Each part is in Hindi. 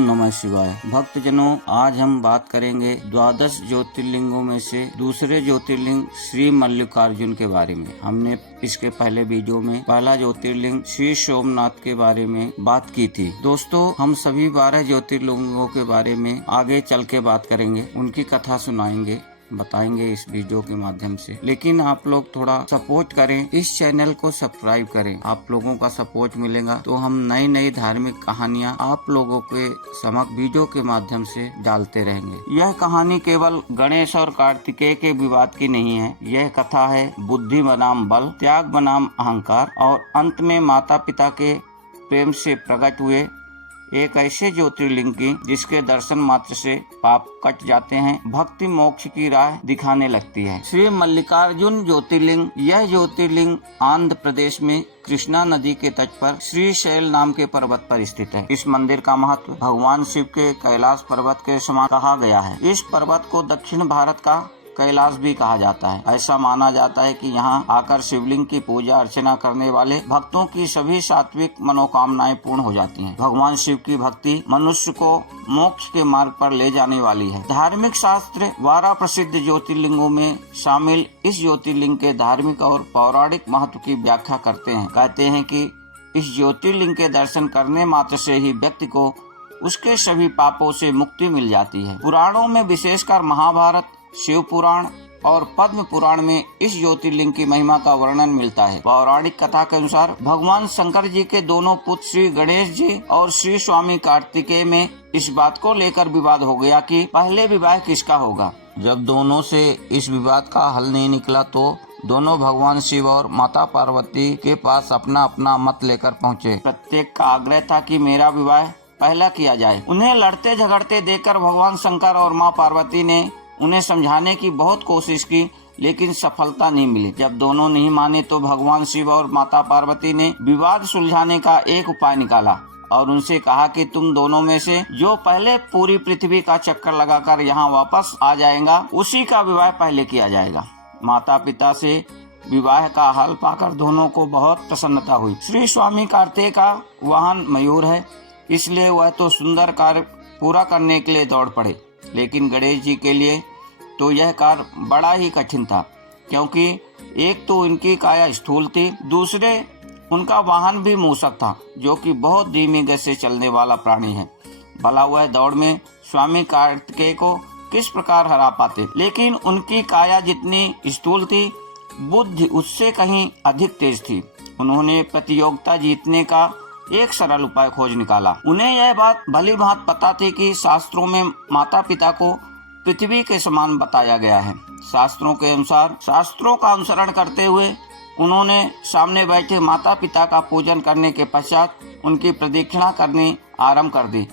नमः शिवाय। भक्तजनों, आज हम बात करेंगे द्वादश ज्योतिर्लिंगों में से दूसरे ज्योतिर्लिंग श्री मल्लिकार्जुन के बारे में। हमने इसके पहले वीडियो में पहला ज्योतिर्लिंग श्री सोमनाथ के बारे में बात की थी। दोस्तों, हम सभी 12 ज्योतिर्लिंगों के बारे में आगे चल के बात करेंगे, उनकी कथा सुनाएंगे, बताएंगे इस वीडियो के माध्यम से। लेकिन आप लोग थोड़ा सपोर्ट करें, इस चैनल को सब्सक्राइब करें। आप लोगों का सपोर्ट मिलेगा तो हम नई नई धार्मिक कहानियां आप लोगों के समक्ष वीडियो के माध्यम से डालते रहेंगे। यह कहानी केवल गणेश और कार्तिकेय के विवाद की नहीं है। यह कथा है बुद्धि बनाम बल, त्याग बनाम अहंकार और अंत में माता पिता के प्रेम से प्रकट हुए एक ऐसे ज्योतिर्लिंग की जिसके दर्शन मात्र से पाप कट जाते हैं, भक्ति मोक्ष की राह दिखाने लगती है। श्री मल्लिकार्जुन ज्योतिर्लिंग, यह ज्योतिर्लिंग आंध्र प्रदेश में कृष्णा नदी के तट पर श्रीशैल नाम के पर्वत पर स्थित है। इस मंदिर का महत्व भगवान शिव के कैलाश पर्वत के समान कहा गया है। इस पर्वत को दक्षिण भारत का कैलाश भी कहा जाता है। ऐसा माना जाता है कि यहाँ आकर शिवलिंग की पूजा अर्चना करने वाले भक्तों की सभी सात्विक मनोकामनाएं पूर्ण हो जाती हैं। भगवान शिव की भक्ति मनुष्य को मोक्ष के मार्ग पर ले जाने वाली है। धार्मिक शास्त्र 12 प्रसिद्ध ज्योतिर्लिंगों में शामिल इस ज्योतिर्लिंग के धार्मिक और पौराणिक महत्व की व्याख्या करते हैं। कहते हैं कि इस ज्योतिर्लिंग के दर्शन करने मात्र से ही व्यक्ति को उसके सभी पापों से मुक्ति मिल जाती है। पुराणों में विशेषकर महाभारत, शिव पुराण और पद्म पुराण में इस ज्योतिर्लिंग की महिमा का वर्णन मिलता है। पौराणिक कथा के अनुसार भगवान शंकर जी के दोनों पुत्र श्री गणेश जी और श्री स्वामी कार्तिकेय में इस बात को लेकर विवाद हो गया कि पहले विवाह किसका होगा। जब दोनों से इस विवाद का हल नहीं निकला तो दोनों भगवान शिव और माता पार्वती के पास अपना अपना मत लेकर पहुँचे। प्रत्येक का आग्रह था कि मेरा विवाह पहला किया जाए। उन्हें लड़ते झगड़ते देखकर भगवान शंकर और माँ पार्वती ने उन्हें समझाने की बहुत कोशिश की, लेकिन सफलता नहीं मिली। जब दोनों नहीं माने तो भगवान शिव और माता पार्वती ने विवाद सुलझाने का एक उपाय निकाला और उनसे कहा कि तुम दोनों में से जो पहले पूरी पृथ्वी का चक्कर लगाकर यहाँ वापस आ जाएगा, उसी का विवाह पहले किया जाएगा। माता पिता से विवाह का हल पाकर दोनों को बहुत प्रसन्नता हुई। श्री स्वामी कार्तिकेय का वाहन मयूर है, इसलिए वह तो सुंदर कार्य पूरा करने के लिए दौड़ पड़े। लेकिन गणेश जी के लिए तो यह कार्य बड़ा ही कठिन था, क्योंकि एक तो इनकी काया स्थूल थी, दूसरे उनका वाहन भी मूषक था, जो कि बहुत धीमी गति से चलने वाला प्राणी है। भला वह दौड़ में स्वामी कार्तिकेय को किस प्रकार हरा पाते। लेकिन उनकी काया जितनी स्थूल थी, बुद्धि उससे कहीं अधिक तेज थी। उन्होंने प्रतियोगिता जीतने का एक सरल उपाय खोज निकाला। उन्हें यह बात भली भांति पता थी कि शास्त्रों में माता पिता को पृथ्वी के समान बताया गया है। शास्त्रों के अनुसार शास्त्रों का अनुसरण करते हुए उन्होंने सामने बैठे माता पिता का पूजन करने के पश्चात उनकी प्रदक्षिणा करनी आरंभ कर दी।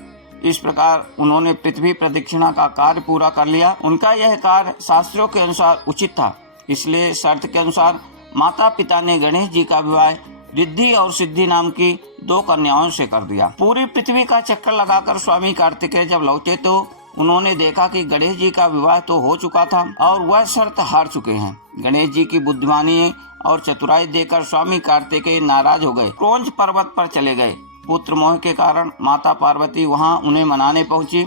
इस प्रकार उन्होंने पृथ्वी प्रदक्षिणा का कार्य पूरा कर लिया। उनका यह कार्य शास्त्रों के अनुसार उचित था, इसलिए शर्त के अनुसार माता पिता ने गणेश जी का विवाह रिद्धि और सिद्धि नाम की 2 कन्याओं से कर दिया। पूरी पृथ्वी का चक्कर लगाकर स्वामी कार्तिकेय जब लौटे तो उन्होंने देखा कि गणेश जी का विवाह तो हो चुका था और वह शर्त हार चुके हैं। गणेश जी की बुद्धिमानी और चतुराई देखकर स्वामी कार्तिकेय नाराज हो गए, क्रौंच पर्वत पर चले गए। पुत्र मोह के कारण माता पार्वती वहां उन्हें मनाने पहुंची।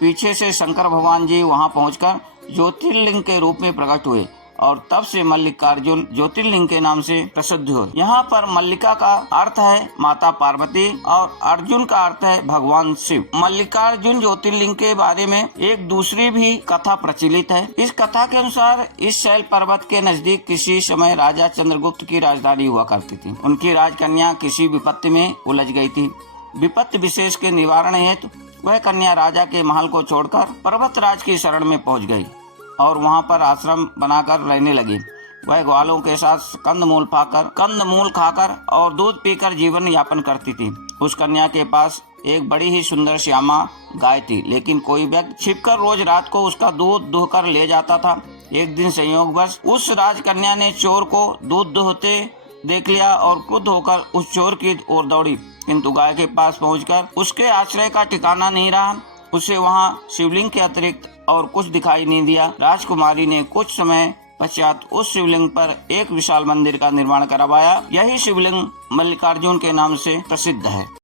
पीछे से शंकर भगवान जी वहां पहुंचकर ज्योतिर्लिंग के रूप में प्रकट हुए और तब से मल्लिकार्जुन ज्योतिर्लिंग के नाम से प्रसिद्ध हुए। यहाँ पर मल्लिका का अर्थ है माता पार्वती और अर्जुन का अर्थ है भगवान शिव। मल्लिकार्जुन ज्योतिर्लिंग के बारे में एक दूसरी भी कथा प्रचलित है। इस कथा के अनुसार इस शैल पर्वत के नजदीक किसी समय राजा चंद्रगुप्त की राजधानी हुआ करती थी। उनकी राजकन्या किसी विपत्ति में उलझ गई थी। विपत्ति विशेष के निवारण हेतु वह कन्या राजा के महल को छोड़कर पर्वतराज की शरण में पहुँच गयी और वहाँ पर आश्रम बनाकर रहने लगी। वह ग्वालों के साथ कंदमूल खाकर और दूध पीकर जीवन यापन करती थी। उस कन्या के पास एक बड़ी ही सुंदर श्यामा गाय थी, लेकिन कोई व्यक्ति छिपकर रोज रात को उसका दूध दुहकर ले जाता था। एक दिन संयोगवश उस राजकन्या ने चोर को दूध दुहते देख लिया और क्रुद्ध होकर उस चोर की ओर दौड़ी, किंतु गाय के पास पहुंचकर उसके आश्रय का ठिकाना नहीं रहा। उसे वहाँ शिवलिंग के अतिरिक्त और कुछ दिखाई नहीं दिया। राजकुमारी ने कुछ समय पश्चात उस शिवलिंग पर एक विशाल मंदिर का निर्माण करवाया। यही शिवलिंग मल्लिकार्जुन के नाम से प्रसिद्ध है।